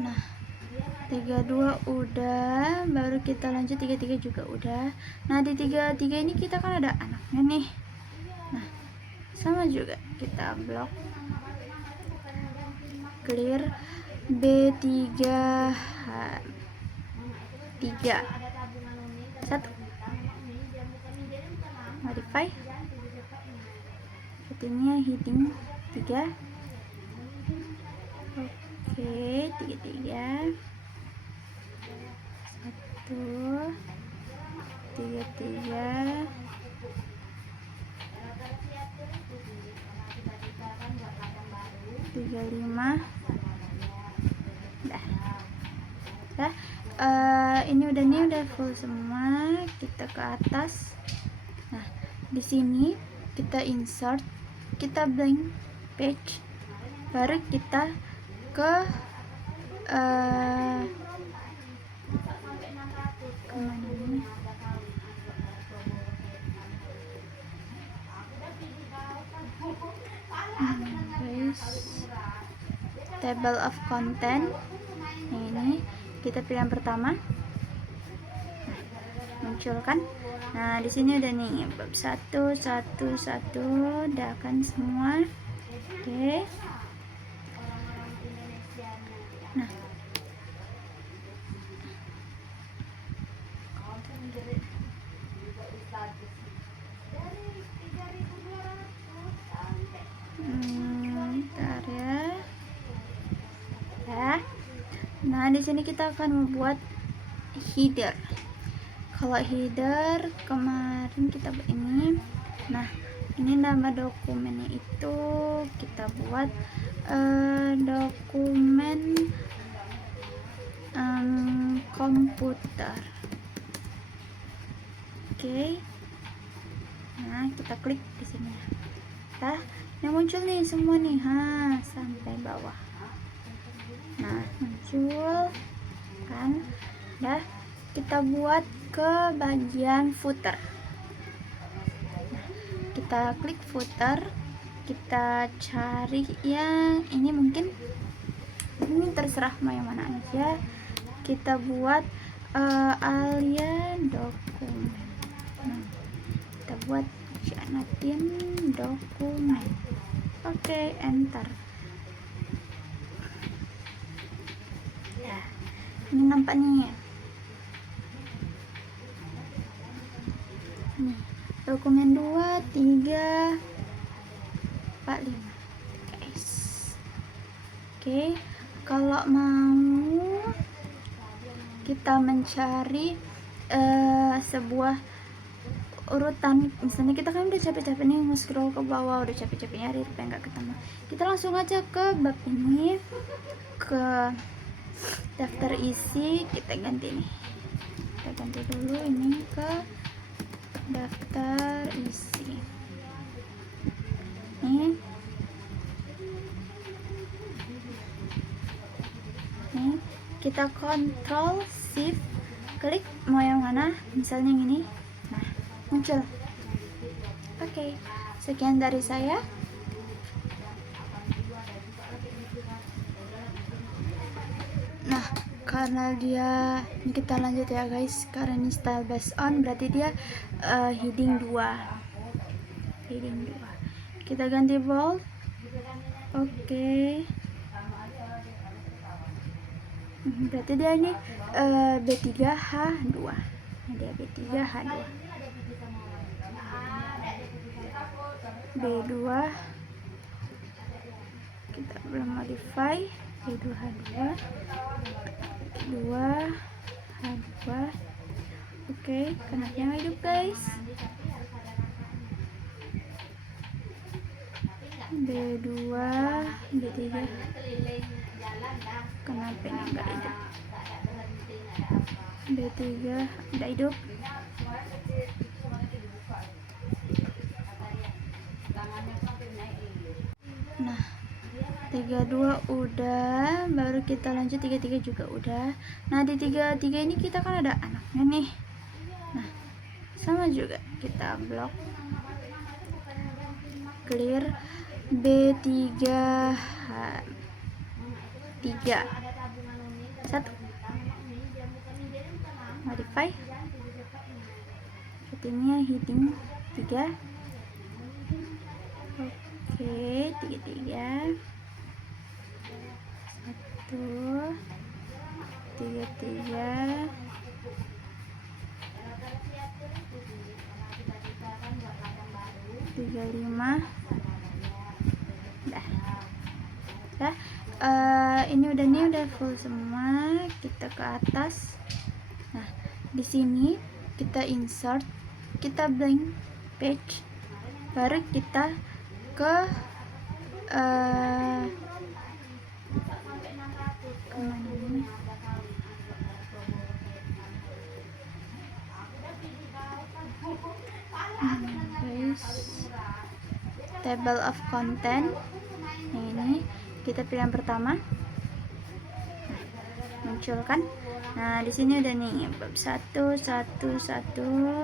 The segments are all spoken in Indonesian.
Nah, 32 udah, baru kita lanjut 33 juga udah. Nah, di 33 ini kita kan ada anaknya nih. Nah, sama juga kita blok clear B3 3 1 modify settingnya heading 3. Oke, 33 1 33 35 dah. Ini udah full semua. Kita ke atas. Nah, di sini kita insert, kita blank page, baru kita ke kemana nih? Guys, table of content. Ini kita pilih yang pertama. Muncul kan? Nah, di sini udah nih bab 1 udah kan semua. Oke. Nah, bentar ya. Nah, di sini kita akan membuat header. Kalau header kemarin kita buat ini. Nah, ini nama dokumennya itu kita buat dokumen komputer. Oke. Nah, kita klik di sini. Nah, yang muncul nih semua nih, sampai bawah. Nah, muncul kan. Dah, kita buat ke bagian footer. Nah, kita klik footer, kita cari yang ini, mungkin ini terserah mau yang mana aja. Kita buat Alia dokumen. Nah, kita buat Janatin dokumen. Oke, enter. Ini nampak nih. Nih, dokumen 2, 3, 4, 5. Guys. Oke, kalau mau kita mencari sebuah urutan, misalnya kita kan udah capek-capek nih nge-scroll ke bawah, udah capek-capek nyari tapi nggak ketemu, kita langsung aja ke bab ini, ke daftar isi. Kita ganti nih, kita ganti dulu ini ke daftar isi. Nih, kita Ctrl Shift klik mau yang mana, misalnya yang ini. Nah, muncul. Oke, sekian dari saya. Nah, karena dia, ini kita lanjut ya guys, karena ini style based on, berarti dia heading 2. Kita ganti bold. Oke. Berarti dia ini B3H2. Nah, dia B3H2. B2 kita belum modify. B2H2 2H2. Oke, kenapa hidup guys? B2 B3 kenapa ini enggak hidup? B3 enggak hidup. Nah, 32 udah, baru kita lanjut 33 juga udah. Nah, di 33 ini kita kan ada anaknya nih. Nah, sama juga kita blok clear B3 3 satu, modify, settingnya heading 3, oke, 33, 1, 33, 35, dah. Ini udah full semua. Kita ke atas. Nah, di sini kita insert, kita blank page, baru kita ke kemana ini? Guys, table of content. Nah, ini kita pilih yang pertama. Muncul kan? Nah, di sini udah nih bab 1,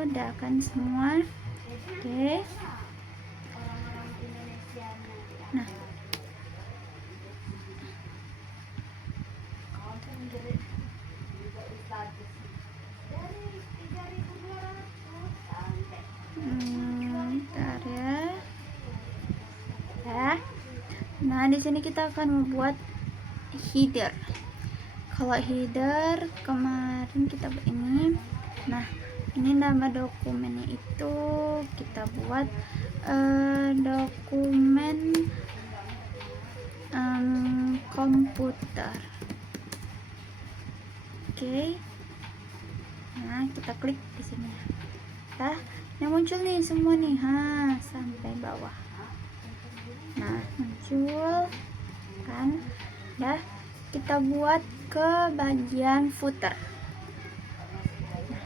udah kan semua. Oke. Nah, bentar ya. Nah, di sini kita akan membuat header. Kalau header kemarin kita buat ini. Nah, ini nama dokumennya itu kita buat dokumen komputer. Oke. Nah, kita klik di sini. Nah, yang muncul nih semua nih, sampai bawah. Nah, muncul kan. Dah, kita buat ke bagian footer. Nah,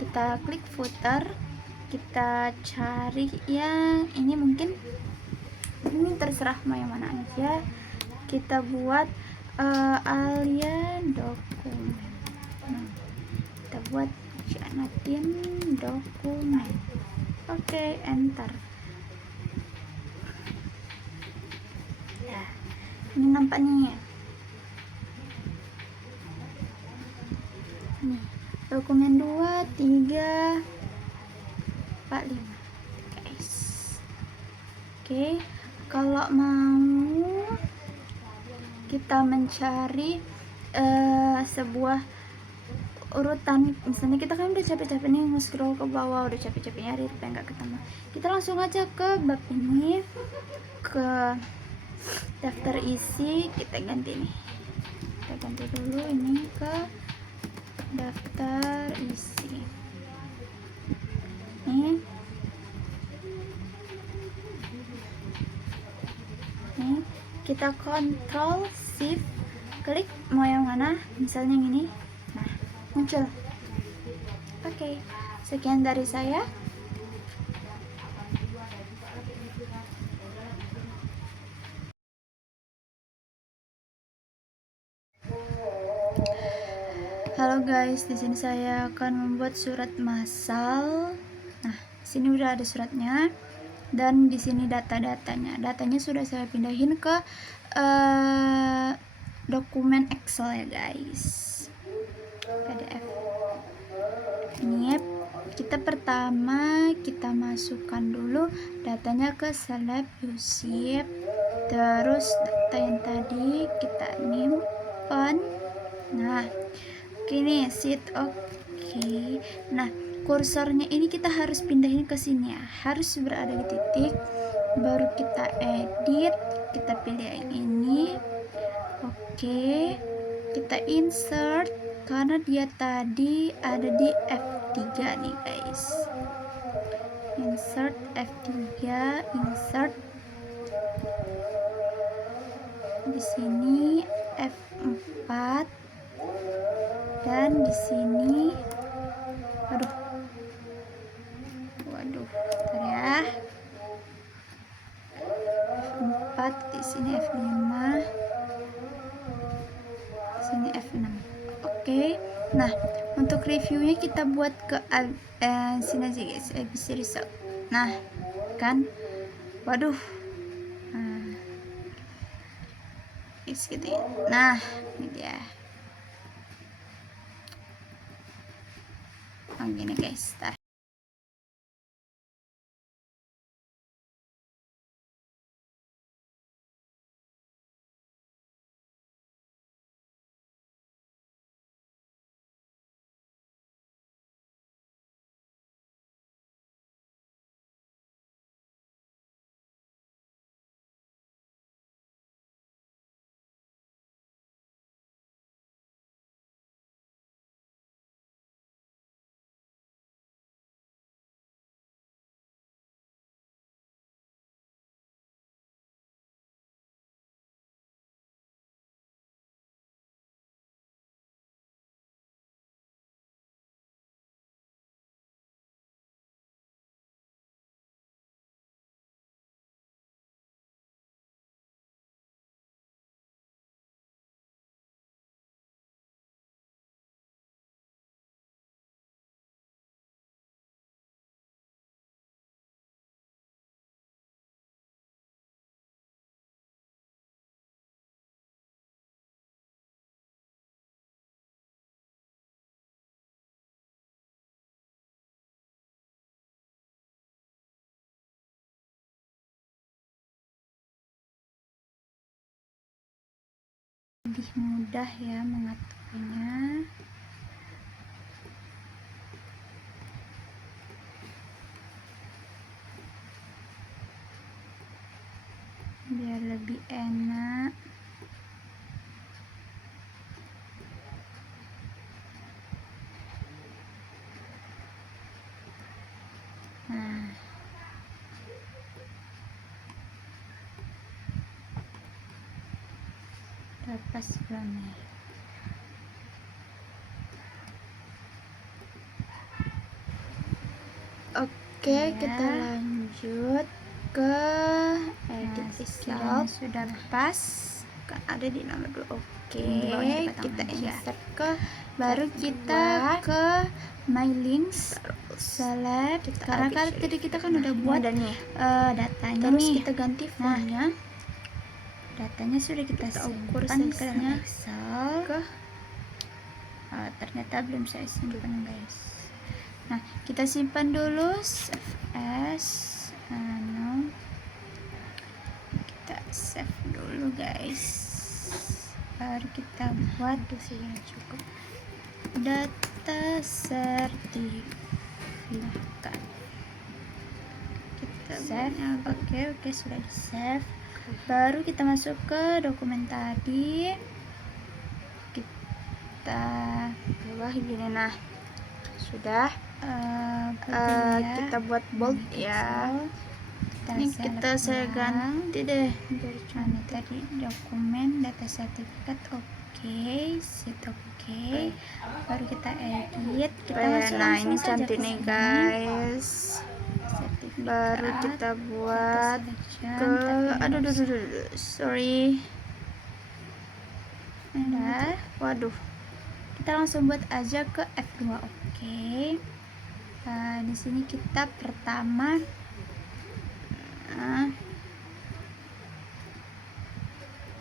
kita klik footer, kita cari yang ini, mungkin ini terserah mau yang mana aja. Kita buat Alia dokumen. Nah, kita buat Janatin dokumen. Oke, enter. Nah, ini nampak nih. Nih, dokumen 2, 3, 4, 5, guys. Oke, kalau mau kita mencari sebuah urutan, misalnya kita kan udah capek-capek nih nge-scroll ke bawah, udah capek-capek nyari tapi nggak ketemu, kita langsung aja ke bab ini, ke daftar isi, kita ganti nih, kita ganti dulu ini ke daftar isi. Nih, kita Ctrl Shift klik mau yang mana, misalnya yang ini. Nah, muncul. Oke, sekian dari saya. Halo guys, di sini saya akan membuat surat massal. Nah, sini udah ada suratnya dan di sini data-datanya. Datanya sudah saya pindahin ke dokumen Excel ya guys. PDF. Ini kita pertama kita masukkan dulu datanya ke Select Yusuf. Terus data yang tadi kita nyimpan. Nah, ini sheet. Oke. Nah, kursornya ini kita harus pindahin ke sini ya, harus berada di titik, baru kita edit, kita pilih yang ini. Oke, kita insert karena dia tadi ada di F3 nih guys. Insert F3, insert di sini F4 dan di sini waduh bentar ya, F4 di sini F5, di sini F6. Oke. Nah, untuk reviewnya kita buat ke sini aja guys, ABC result. Nah, kan waduh, gitu ya. Nah, ini dia. gini guys. Tar. Lebih mudah ya mengaturnya. Biar lebih enak. Nah, udah pas belum nih? Oke, ya. Kita lanjut ke edit result. Sudah pas, kan ada di nomor 2. Oke, kita insert ke, baru kita ke my links, select, karena kan tadi kita kan udah buat datanya. Terus nih kita ganti fontnya. Datanya sudah kita simpan ke dalam Excel. Ternyata belum saya simpan guys. Nah, kita simpan dulu, save as. Kita save dulu guys. Baru kita buat dosanya cukup. Data sertifikat. Kita save. Oke, sudah di save. Baru kita masuk ke dokumen tadi. Kita bawah gini, nah sudah. Kita buat bold ya. Ini saya ganti deh biar cuma tadi dokumen data sertifikat. Oke, set oke. Baru kita edit. Nah ini cantik nih guys. Baru kita buat ke sorry. Nah, waduh. Kita langsung buat aja ke F2. Oke. Di sini kita pertama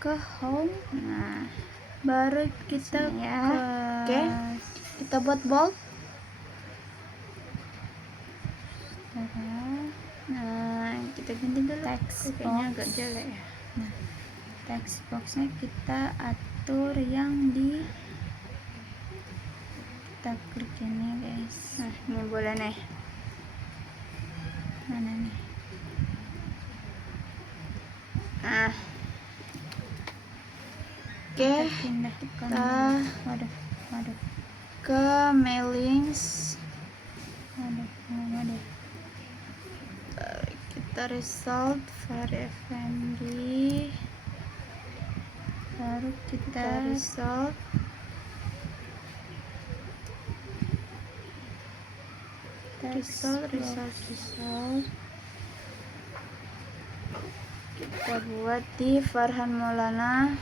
ke home. Nah, baru kita ya. Oke. Kita buat bold. Nah, kita ganti dulu text box. Agak jelek ya. Nah, text boxnya kita atur yang di, kita klik ini guys. Nah, ini boleh nih. Mana nih? Nah, oke, pindah kita waduh ke mailings. Waduh. Kita result Fahri Effendi. Baru kita result. Result. Kita buat di Farhan Maulana.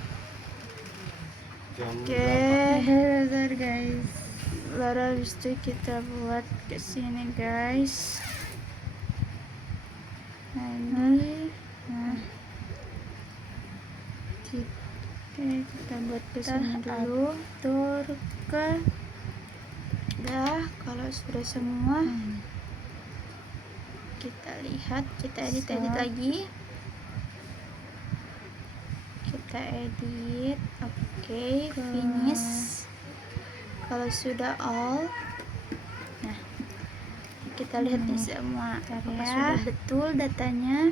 Oke, guys. Baru habis itu kita buat ke sini guys. Kita buat ke sini dulu. Atur ke Udah, kalau sudah semua kita lihat, kita edit lagi, kita edit. Oke, finish. Kalau sudah all, nah kita lihat nih semua apakah sudah betul datanya.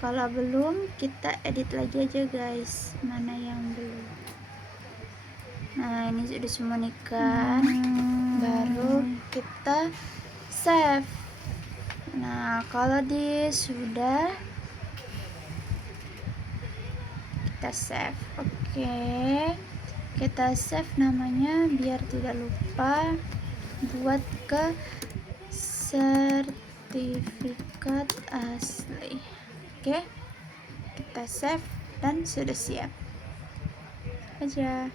Kalau belum, kita edit lagi aja guys, mana yang belum. Nah ini sudah semua nikah, baru kita save. Nah kalau di sudah, kita save. Oke, kita save namanya biar tidak lupa, buat ke sertifikat asli. Oke, kita save dan sudah siap aja.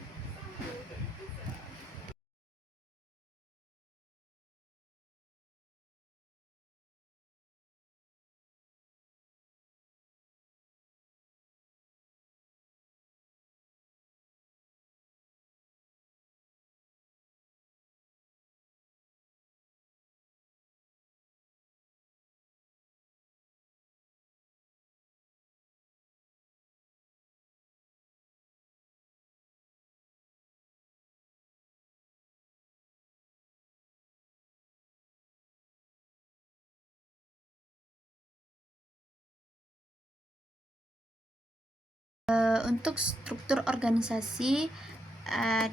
Untuk struktur organisasi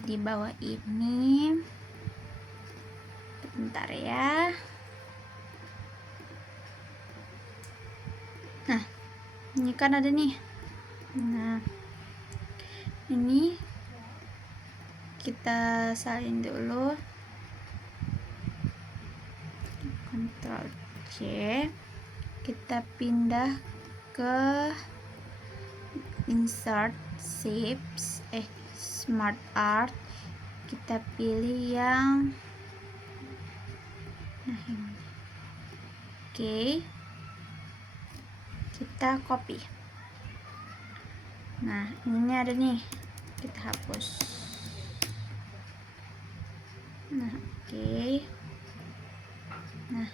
di bawah ini, bentar ya. Nah ini kan ada nih, nah ini kita salin dulu, Ctrl C, kita pindah ke insert shapes, smart art, kita pilih yang nah ini. Oke, kita copy. Nah ini ada nih, kita hapus. Nah oke, nah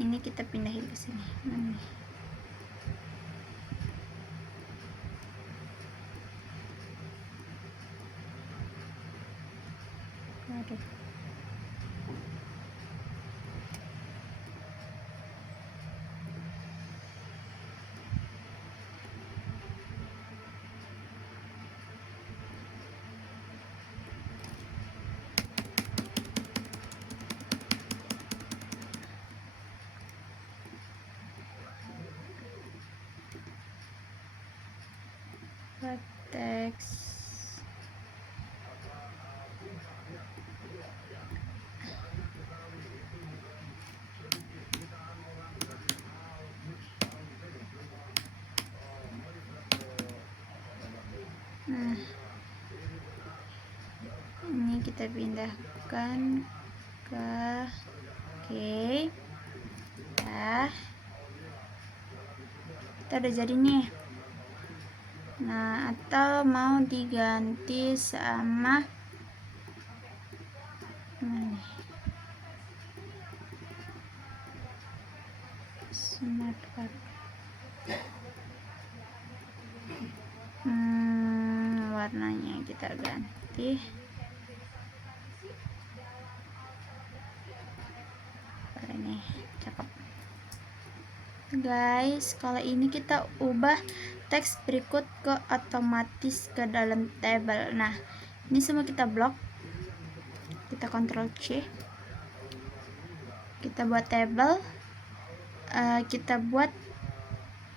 ini kita pindahin ke sini. Nah, aduh. Teks nah ini kita pindahkan ke oke, nah kita udah jadi nih. Nah atau mau diganti sama smart art, warnanya kita ganti ini, cakep guys. Kalau ini kita ubah teks berikut ke otomatis ke dalam table. Nah ini semua kita blok, kita Ctrl C, kita buat table, kita buat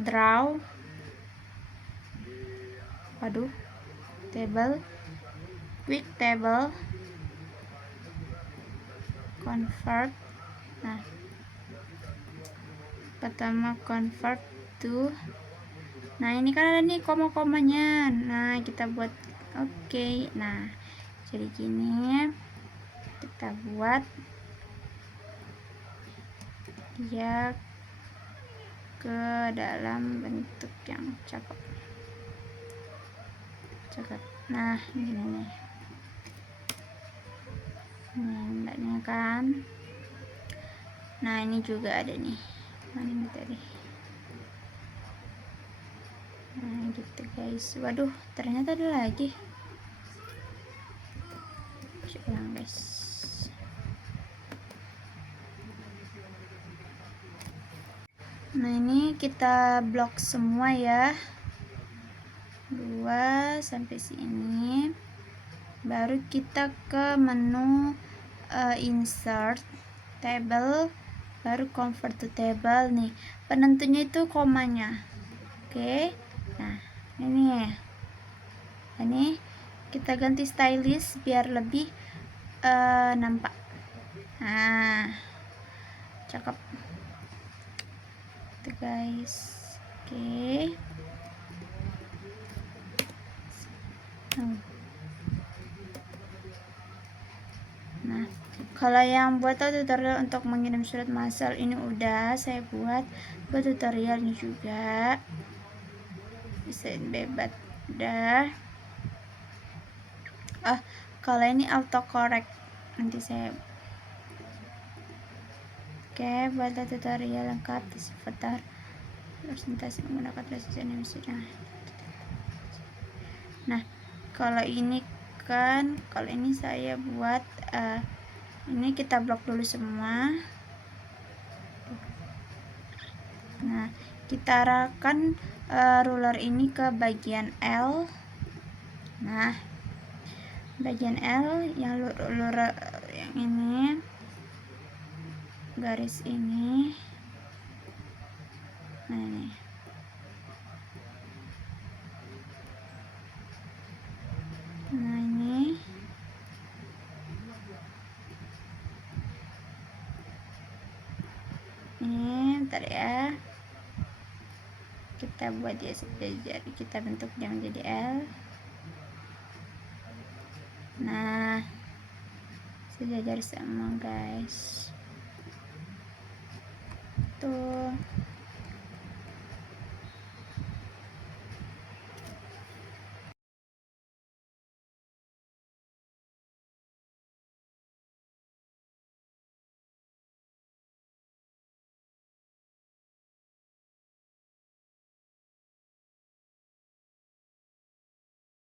draw, table, quick table, convert. Nah pertama convert to, nah ini kan ada nih koma-komanya, nah kita buat oke. Nah jadi gini, kita buat dia ke dalam bentuk yang cakep. Nah gini nih, Enggaknya kan. Nah ini juga ada nih, mana ini tadi. Nah gitu guys. Waduh, ternyata ada lagi. Coba guys. Nah ini kita blok semua ya, 2 sampai sini. Baru kita ke menu insert table, baru convert to table. Nih penentunya itu komanya. Oke, nah ini kita ganti stylist biar lebih nampak. Nah cakep itu guys. Oke. Nah kalau yang buat tutorial untuk mengirim surat massal ini udah saya buat tutorialnya juga, bisa bebas udah. Kalau ini autocorrect nanti saya. Oke, buat tutorial lengkap seputar presentasi menggunakan presiden yang sudah. Nah kalau ini kan, kalau ini saya buat ini kita blok dulu semua. Nah kita arahkan ruler ini ke bagian L. Nah bagian L yang ruler yang ini, garis ini. Nah ini. Nah ini. Ini bentar ya. Kita buat dia sejajar, kita bentuk dia menjadi L. Nah sejajar semua guys. Tuh.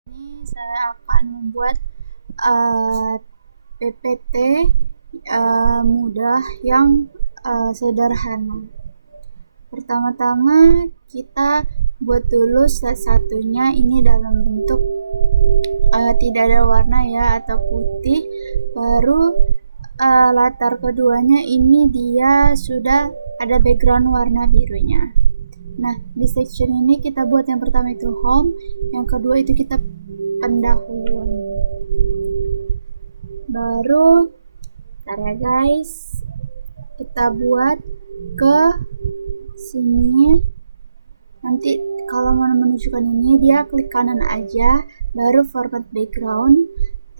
Ini saya akan membuat PPT mudah yang sederhana. Pertama-tama kita buat dulu satunya ini dalam bentuk tidak ada warna ya, atau putih. Baru latar keduanya ini dia sudah ada background warna birunya. Nah di section ini kita buat yang pertama itu home, yang kedua itu kita pendahuluan. Baru bentar ya guys, kita buat ke sini. Nanti kalau mau menunjukkan ini dia klik kanan aja, baru format background,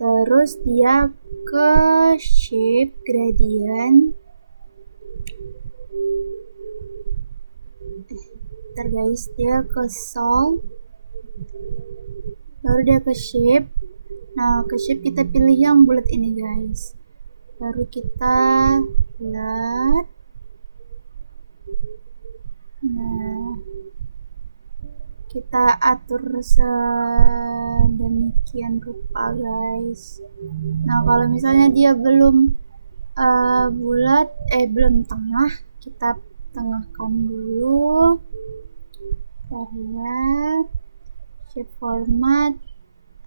terus dia ke shape gradient. Bentar guys, dia ke solve, baru dia ke shape. Nah ke shape kita pilih yang bulat ini guys, baru kita bulat. Nah kita atur sedemikian rupa guys. Nah kalau misalnya dia belum bulat, belum tengah, kita tengahkan dulu. Kita lihat shape format,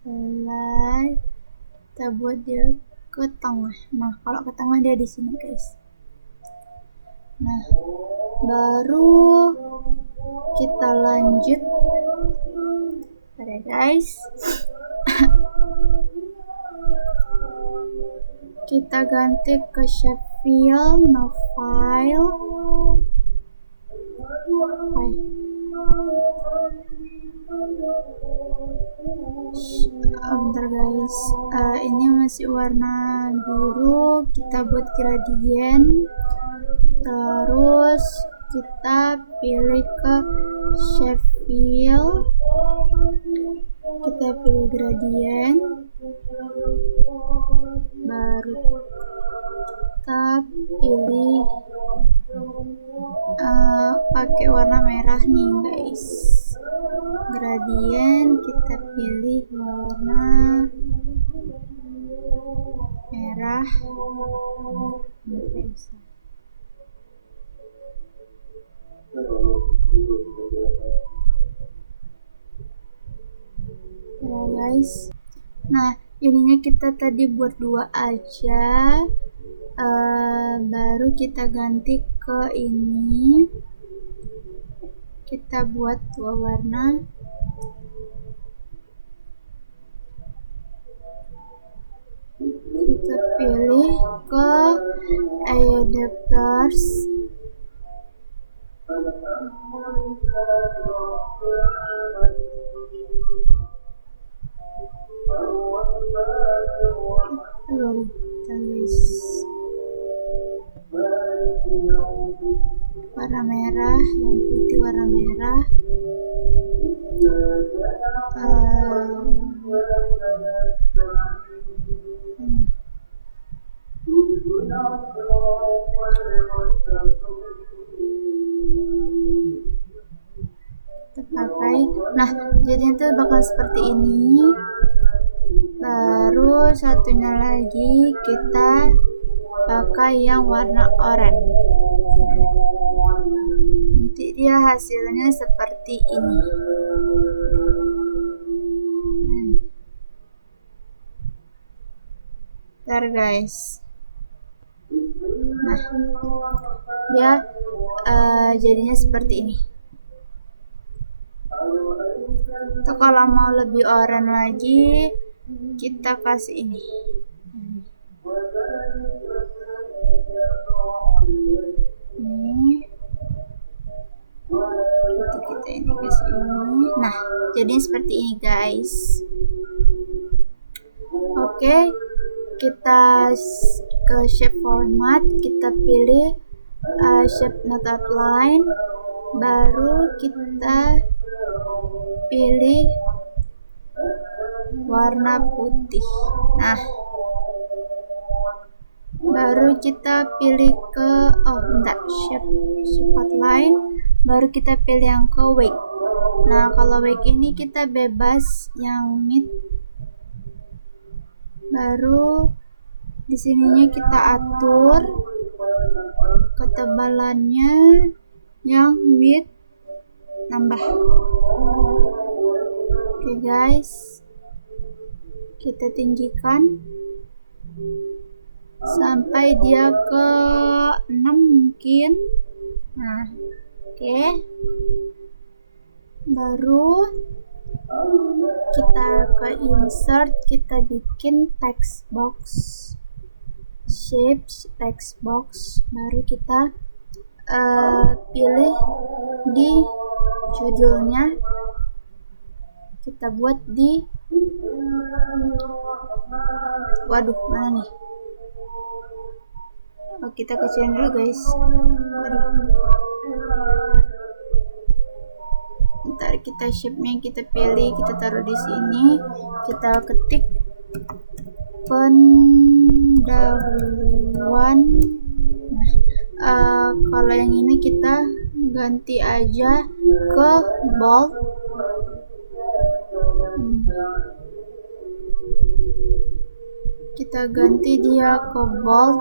align, kita buat dia ke tengah. Nah kalau ke tengah dia di sini guys. Nah baru kita lanjut pada guys. Kita ganti ke shape fill, no file. Bentar guys, ini masih warna biru, kita buat gradient. Terus kita pilih ke shape fill, kita pilih gradient, baru merah. Ya guys, nah ininya kita tadi buat 2 aja, baru kita ganti ke ini, kita buat 2 warna. Kita pilih ke adapters, warna merah, yang putih warna merah. Kita pakai, nah jadi itu bakal seperti ini. Baru satunya lagi kita pakai yang warna oranye. Nanti dia hasilnya seperti ini. Ntar guys, nah dia jadinya seperti ini. Atau kalau mau lebih oranye lagi, kita kasih ini. Kita ini kasih ini. Nah, jadi seperti ini guys. Oke, kita ke shape format, kita pilih shape not outline, baru kita pilih warna putih. Nah, baru kita pilih ke shape outline, baru kita pilih yang ke wake. Nah, kalau wake ini kita bebas yang mid. Baru di sininya kita atur ketebalannya yang width nambah. Oke guys, kita tinggikan sampai dia ke 6 mungkin. Nah, oke. Baru kita ke insert, kita bikin text box, shapes text box, baru kita pilih di judulnya, kita buat di waduh mana nih, kita kecilin dulu guys. Ntar kita shape-nya kita pilih, kita taruh di sini, kita ketik pendahuluan. Nah, kalau yang ini kita ganti aja ke bold. Kita ganti dia ke bold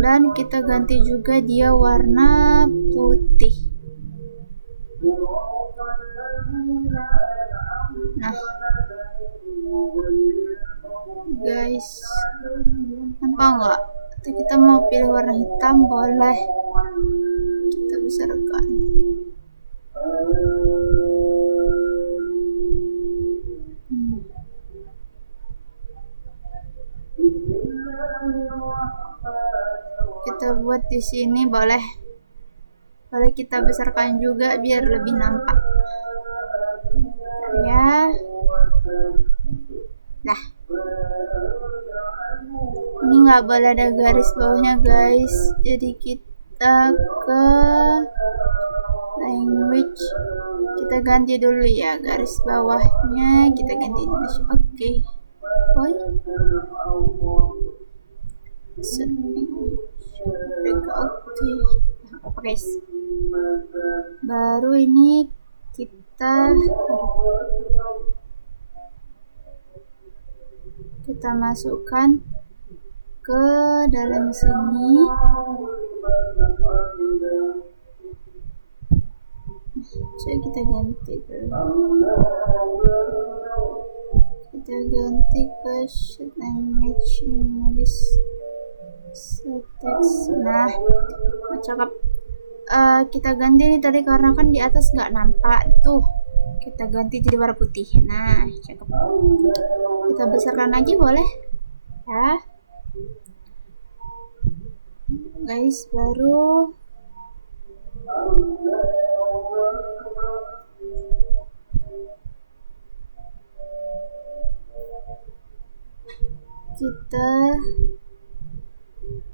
dan kita ganti juga dia warna putih. Nah guys, nampak nggak? Kita mau pilih warna hitam boleh, kita besarkan. Kita buat di sini boleh kita besarkan juga biar lebih nampak ya. Nah, ini nggak boleh ada garis bawahnya guys, jadi kita ke language, kita ganti dulu ya garis bawahnya, kita ganti Indonesia. Oke. Oke guys, baru ini kita masukkan ke dalam sini. Coba kita ganti dulu. Kita ganti ke shoot image English text. Nah, cakep. Kita ganti nih tadi karena kan di atas nggak nampak tuh. Kita ganti jadi warna putih. Nah, cakep. Kita besarkan lagi boleh? Ya. Guys, baru kita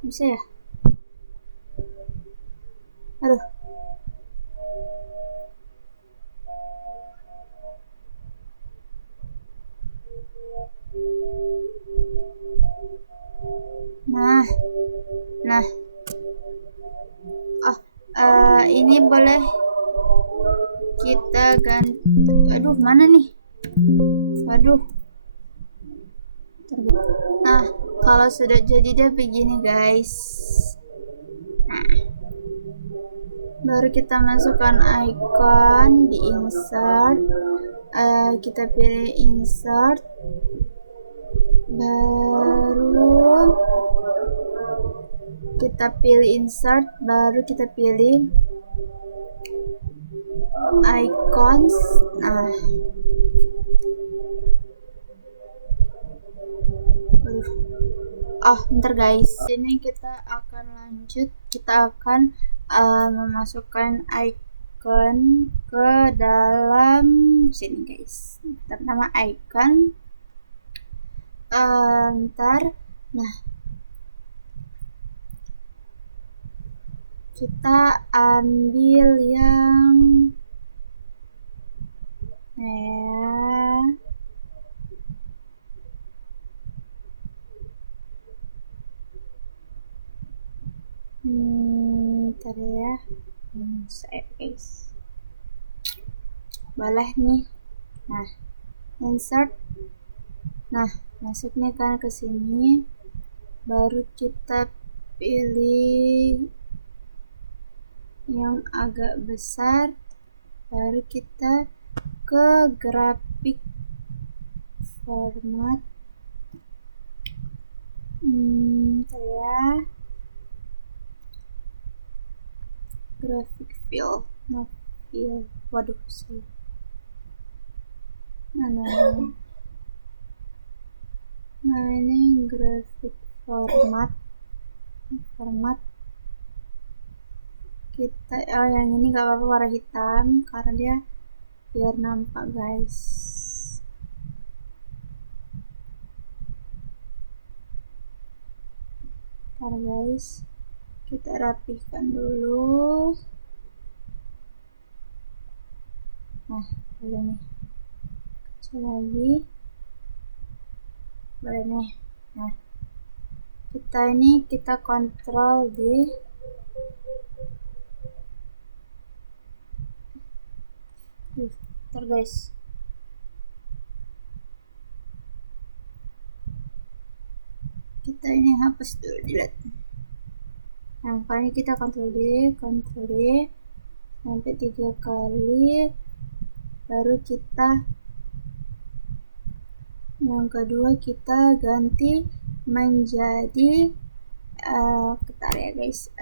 bisa ya? Aduh. Nah. Ini boleh kita ganti. Aduh, mana nih? Waduh. Nah, kalau sudah jadi dia begini guys. Nah, baru kita masukkan icon di insert. Kita pilih insert, baru kita pilih insert, baru kita pilih icons. Nah, bentar guys, ini kita akan lanjut. Kita akan memasukkan icon ke dalam sini guys. Pertama icon, ntar. Nah, kita ambil yang ntar ya, saya guys, boleh nih. Nah, insert. Nah, masuknya kan ke sini, baru kita pilih yang agak besar, baru kita ke graphic format. Graphic fill, waduh salah. Nah, ini graphic format kita. Yang ini nggak apa-apa warna hitam karena dia biar nampak guys. Guys, kita rapihkan dulu. Nah, boleh nih, kecil lagi, boleh nih. Nah, kita kontrol D. Ntar guys, kita ini hapus dulu, delete. Nah, kali kita kontrol D sampai 3 kali, baru kita yang kedua kita ganti menjadi bentar ya guys,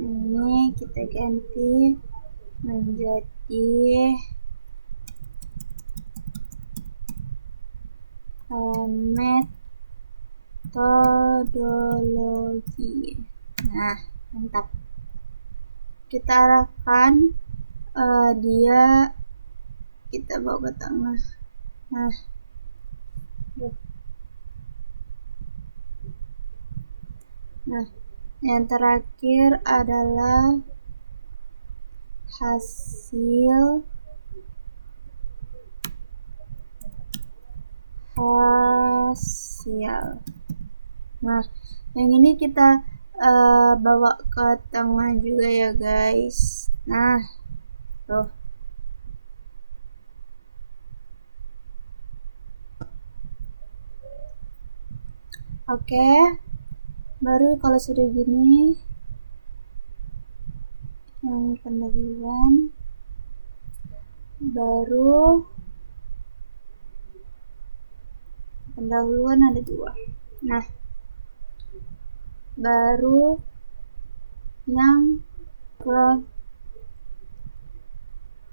ini kita ganti menjadi metodologi. Nah, mantap. Kita arahkan dia, kita bawa ke tengah. Nah, yang terakhir adalah hasil Nah, yang ini kita bawa ke tengah juga ya guys. Nah, tuh. Oke, baru kalau sudah gini yang pendahuluan, baru pendahuluan ada 2. Nah, baru yang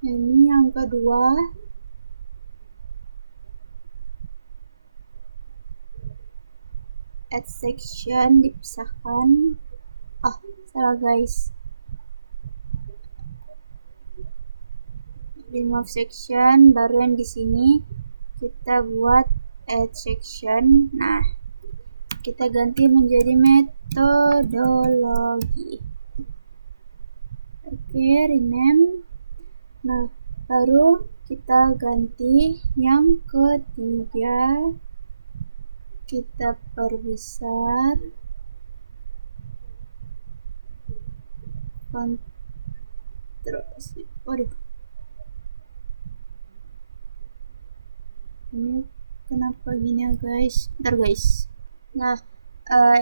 ini yang kedua, add section dipisahkan. Salah guys, remove section, baru yang di sini kita buat add section. Nah, kita ganti menjadi metodologi. Oke, rename. Nah, baru kita ganti yang ketiga, kita perbesar waduh, ini kenapa gini ya guys, bentar guys. Nah,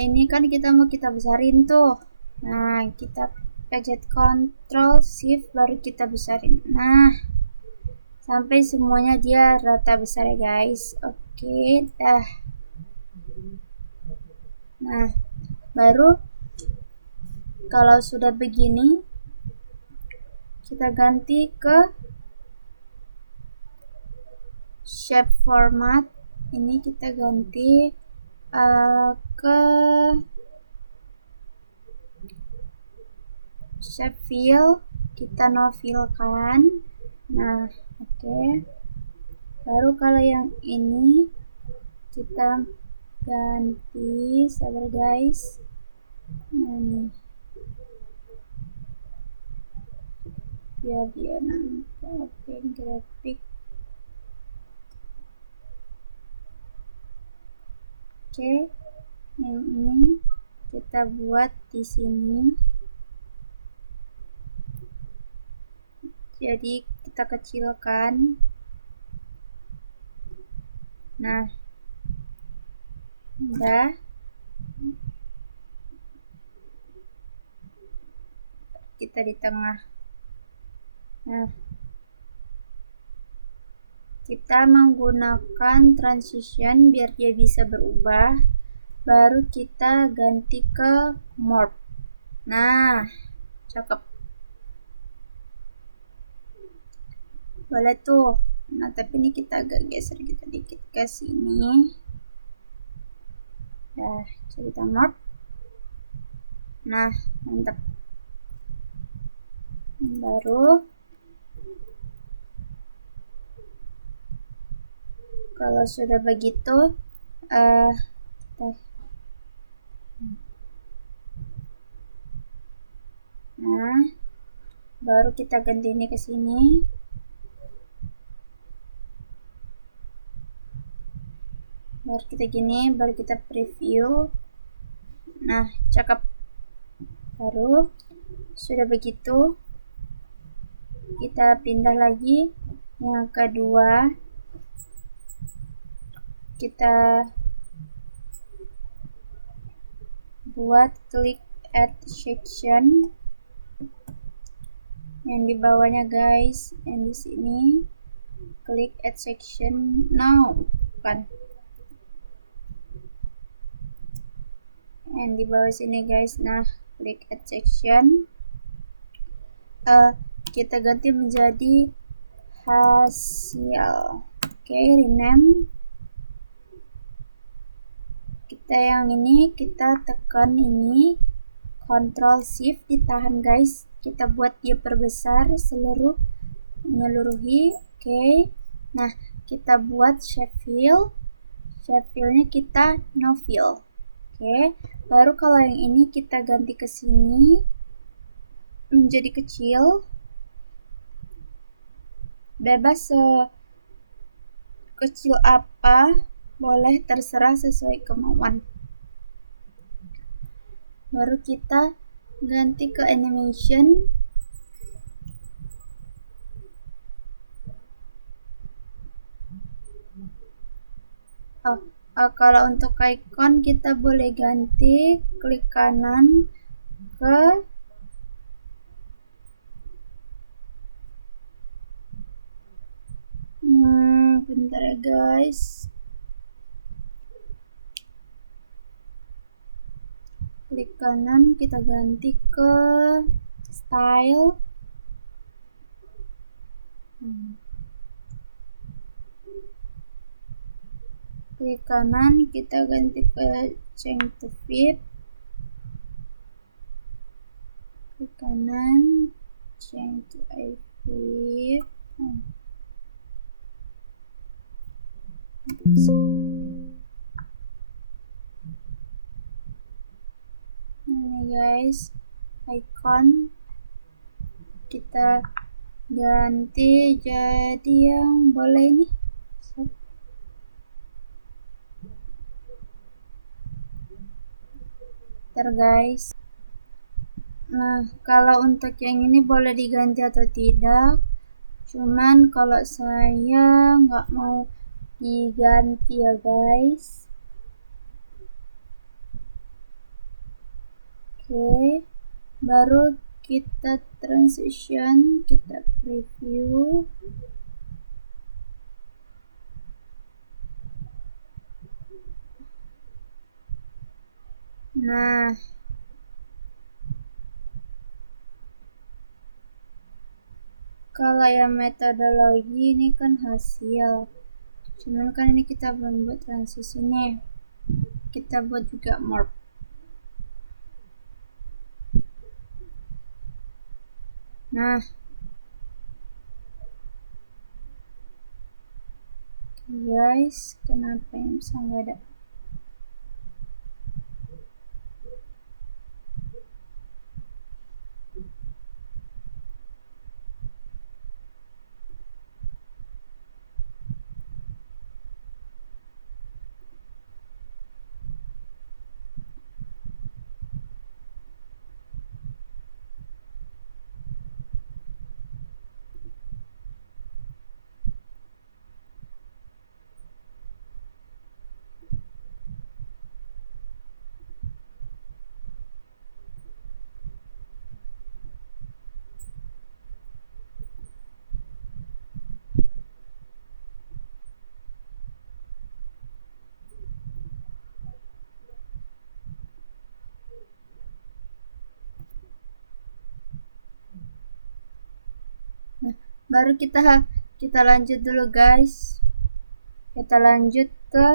ini kan kita mau kita besarin tuh. Nah, kita pencet Ctrl Shift baru kita besarin. Nah, sampai semuanya dia rata besar ya guys. Oke, dah. Nah, baru kalau sudah begini kita ganti ke shape format. Ini kita ganti ke shape fill, kita no fill kan. Nah, oke. Baru kalau yang ini kita ganti, sabar guys. Nah, ini biar dia nanti oke grafik. Oke, yang ini kita buat di sini. Jadi kita kecilkan. Nah, udah. Kita di tengah. Nah, kita menggunakan transition biar dia bisa berubah. Baru kita ganti ke morph. Nah, cakep. Boleh tuh. Nah, tapi ini kita agak geser kita dikit ke sini. Nah, kita morph. Nah, mantap. Baru kalau sudah begitu nah, baru kita ganti ini ke sini. Baru kita gini, baru kita preview. Nah, cakep. Baru sudah begitu kita pindah lagi yang kedua, kita buat klik add section yang di bawahnya guys, yang di sini klik add section now kan, yang di bawah sini guys. Nah, klik add section, kita ganti menjadi hasil. Oke, rename. Kita yang ini kita tekan ini, Ctrl Shift ditahan guys, kita buat dia perbesar menyeluruhi. Oke. Nah, kita buat shape fill. Shape fillnya kita no fill. Oke. Baru kalau yang ini kita ganti ke sini menjadi kecil. Bebas sekecil apa, boleh, terserah sesuai kemauan. Baru kita ganti ke animation. Kalau untuk icon kita boleh ganti, klik kanan ke bentar ya guys. Klik kanan, kita ganti ke style. Klik kanan, kita ganti ke change to fit. Klik kanan, change to fit. Nah guys, icon kita ganti jadi yang boleh nih. Guys, nah kalau untuk yang ini boleh diganti atau tidak, cuman kalau saya nggak mau diganti ya guys. Oke, baru kita transition, kita preview. Nah, kalau yang metodologi ini kan hasil, cuman kan ini kita belum buat transisi nih, kita buat juga morph. Nah, guys, kenapa yang bisa nggak ada? Nah, baru kita lanjut dulu guys. Kita lanjut ke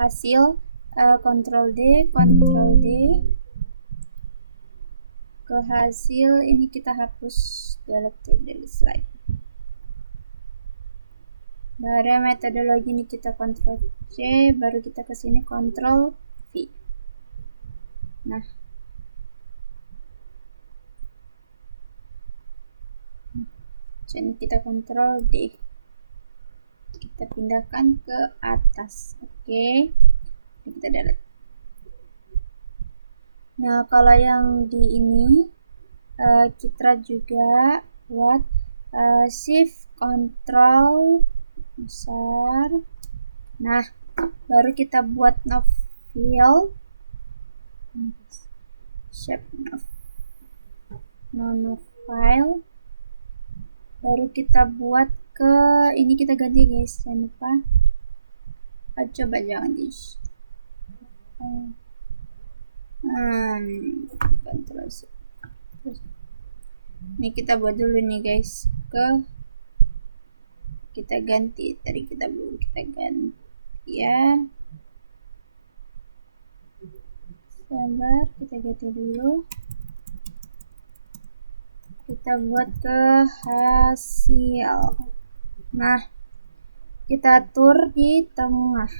hasil, Ctrl D, ke hasil ini kita hapus delete slide. Baru metodologi ini kita Ctrl C, baru kita ke sini Ctrl V. Nah, ini kita Ctrl D, kita pindahkan ke atas. Oke, kita delete. Nah, kalau yang di ini kita juga buat shift Ctrl besar. Nah, baru kita buat no fill, shape no file. Baru kita buat ke ini, kita ganti guys, jangan lupa. Coba jangan di ini kita buat dulu nih guys, kita ganti, tadi kita belum kita ganti ya, sabar, kita ganti dulu, kita buat ke hasil. Nah, kita atur di tengah.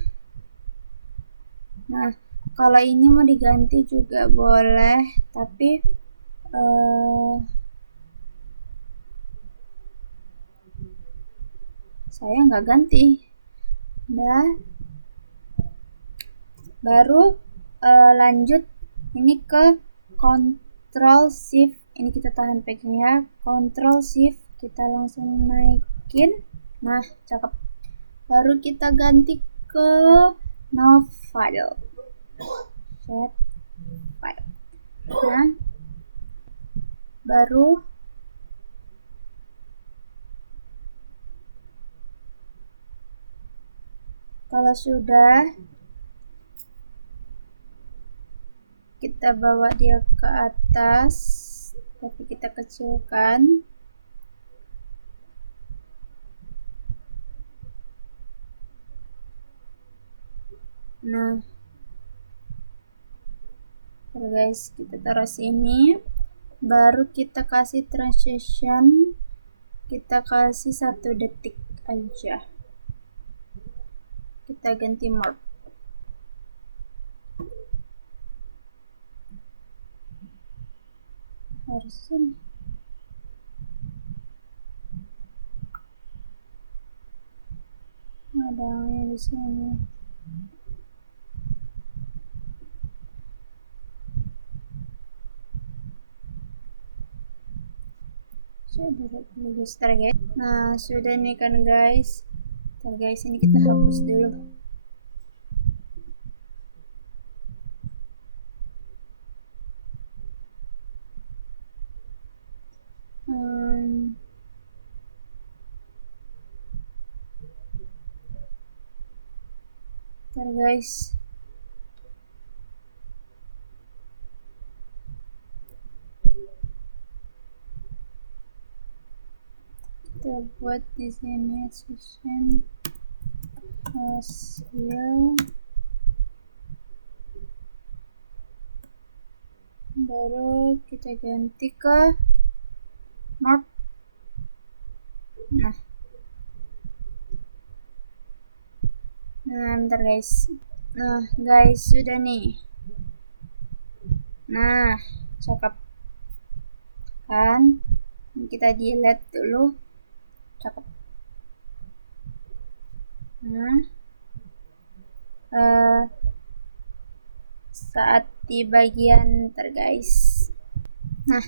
Nah, kalau ini mau diganti juga boleh, tapi saya nggak ganti. Udah, baru lanjut ini ke Ctrl Shift, ini kita tahan packing ya, Ctrl Shift, kita langsung naikin. Nah, cakep. Baru kita ganti ke no file, set file. Nah, baru kalau sudah, kita bawa dia ke atas, tapi kita kecilkan. Nah, guys, kita taruh sini, baru kita kasih transition, kita kasih 1 detik aja, kita ganti mode. Harus sini. Ada di sini. Sudah guys. Nah, sudah nih kan guys. Ntar guys, ini kita hapus dulu. Ntar guys. Kita buat di sini session hasil, baru kita ganti ke mark. Nah, bentar guys. Nah guys, sudah nih. Nah, cakep kan? Kita delete dulu. Cakep. Nah, saat di bagian guys. Nah,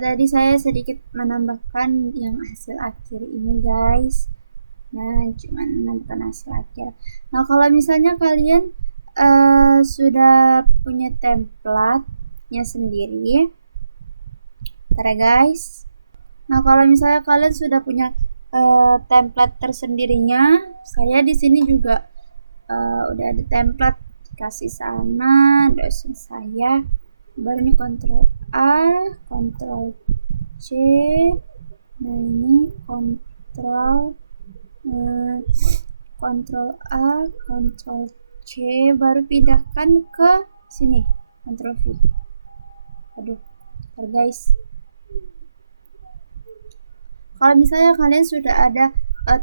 tadi saya sedikit menambahkan yang hasil akhir ini guys. Nah, cuman menambahkan hasil akhir. Nah, kalau misalnya kalian sudah punya template-nya sendiri, guys. Nah, kalau misalnya kalian sudah punya template tersendirinya, saya di sini juga udah ada template, kasih sama dosen saya. Baru ini Ctrl A, Ctrl C. Nah, ini Ctrl A, Ctrl C, baru pindahkan ke sini, Ctrl V. Aduh, guys. Kalau misalnya kalian sudah ada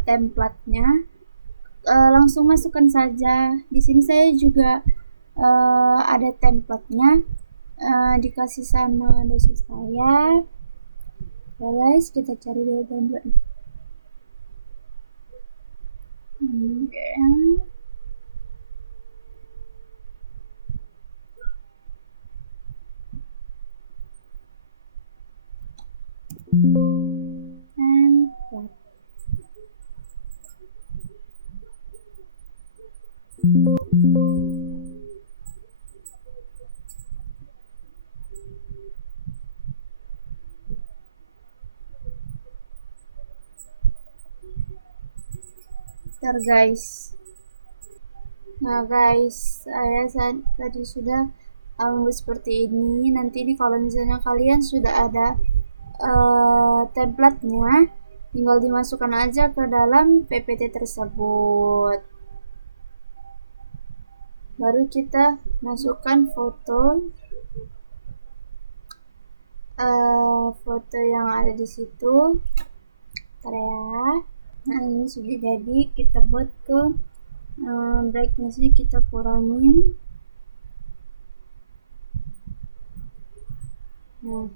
template-nya, langsung masukkan saja. Di sini saya juga ada template-nya, dikasih sama dosen saya. Ya guys, kita cari dulu template. Guys. Nah guys, saya tadi sudah membuat seperti ini. Nanti ini kalau misalnya kalian sudah ada template-nya, tinggal dimasukkan aja ke dalam PPT tersebut. Baru kita masukkan foto yang ada di situ. Bentar ya. Nah, ini sudah jadi, kita buat ke brightness-nya kita kurangin. Nah,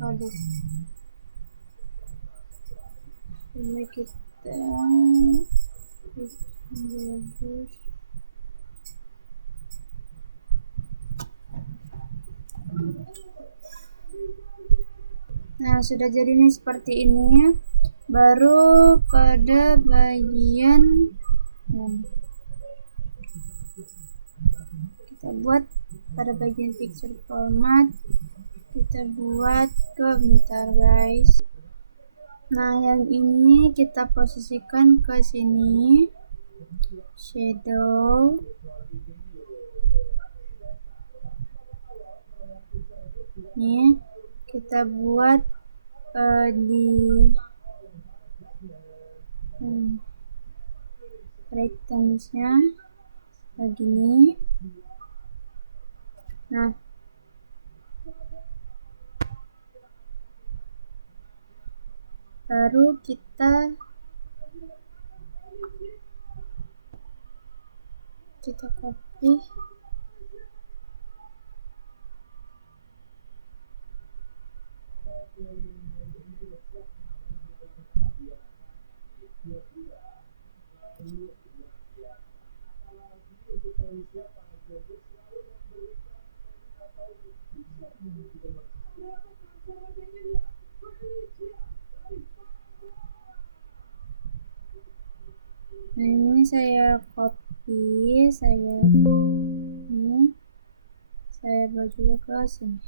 aduh, ini kita bagus. Nah, sudah jadi nih seperti ini. Baru pada bagian kita buat pada bagian picture format, kita buat bentar guys. Nah, yang ini kita posisikan ke sini, shadow. Nih, kita buat di rectangles-nya begini. Nah, baru kita copy. Nah, ini saya copy, saya bawa juga ke sini.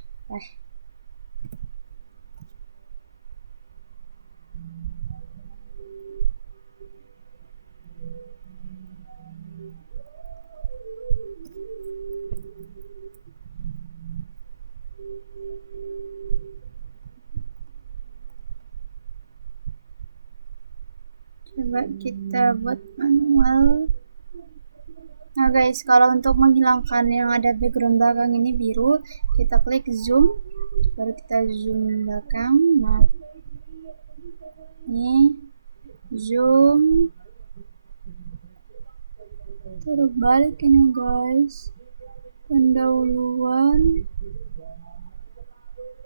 Coba kita buat manual. Nah guys, kalau untuk menghilangkan yang ada background belakang ini biru, kita klik zoom, baru kita zoom belakang. Nah, ini zoom, terbalik ini guys, pendahuluan,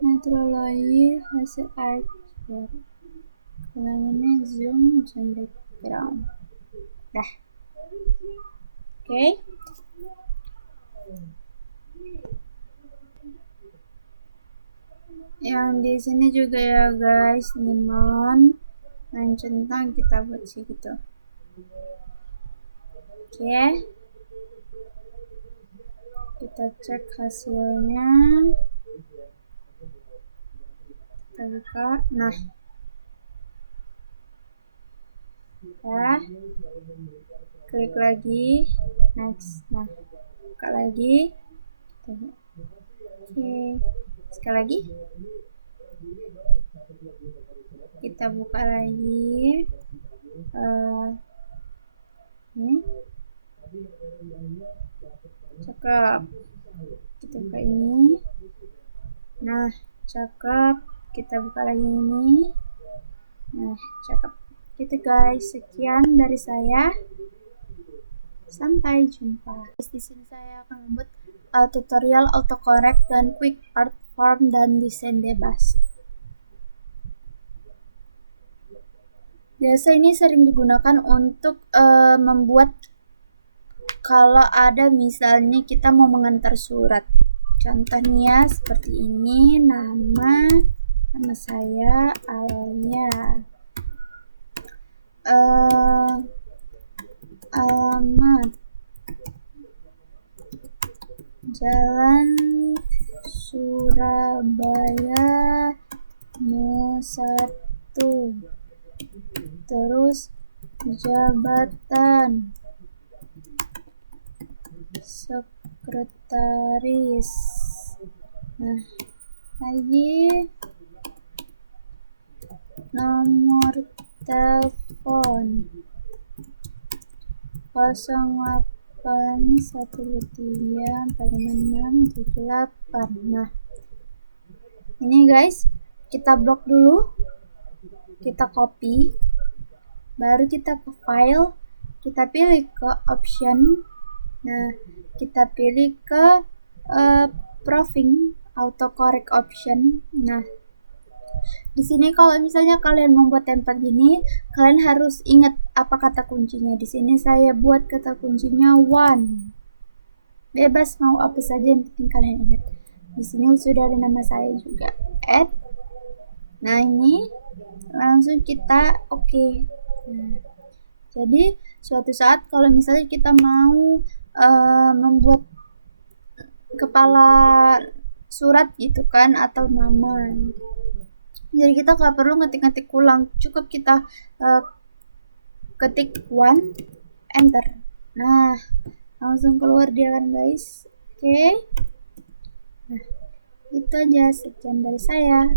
naturalize hasil akhir. Ini zoom background. Dah. Oke. Yang di sini juga ya guys, lemon dan centang kita buat segitu. Oke. Kita cek hasilnya. Kita buka. Nah. Ya, klik lagi, next. Nah, buka lagi. Oke, sekali lagi kita buka lagi. Ini cakep. Kita buka ini. Nah, cakep. Kita buka lagi ini. Nah, cakep. Gitu guys, sekian dari saya. Sampai jumpa. Di sini saya akan membuat tutorial autocorrect dan quick art form dan desain bebas. Biasa ini sering digunakan untuk membuat kalau ada misalnya kita mau mengantar surat. Contohnya seperti ini, nama saya Alia. Alamat Jalan Surabaya No. 1, terus jabatan sekretaris. Nah, lagi nomor telepon 0813456678. Nah, ini guys, kita blok dulu, kita copy, baru kita ke file, kita pilih ke option. Nah, kita pilih ke proofing autocorrect option. Nah, di sini kalau misalnya kalian membuat template gini, kalian harus ingat apa kata kuncinya. Di sini saya buat kata kuncinya one. Bebas mau apa saja yang penting kalian ingat. Di sini sudah ada nama saya juga, add. Nah, ini langsung kita oke. Nah, jadi suatu saat kalau misalnya kita mau membuat kepala surat gitu kan, atau nama, jadi kita nggak perlu ngetik-ngetik ulang, cukup kita ketik one, enter. Nah, langsung keluar dia kan guys. Oke. Nah, itu aja, sekian dari saya.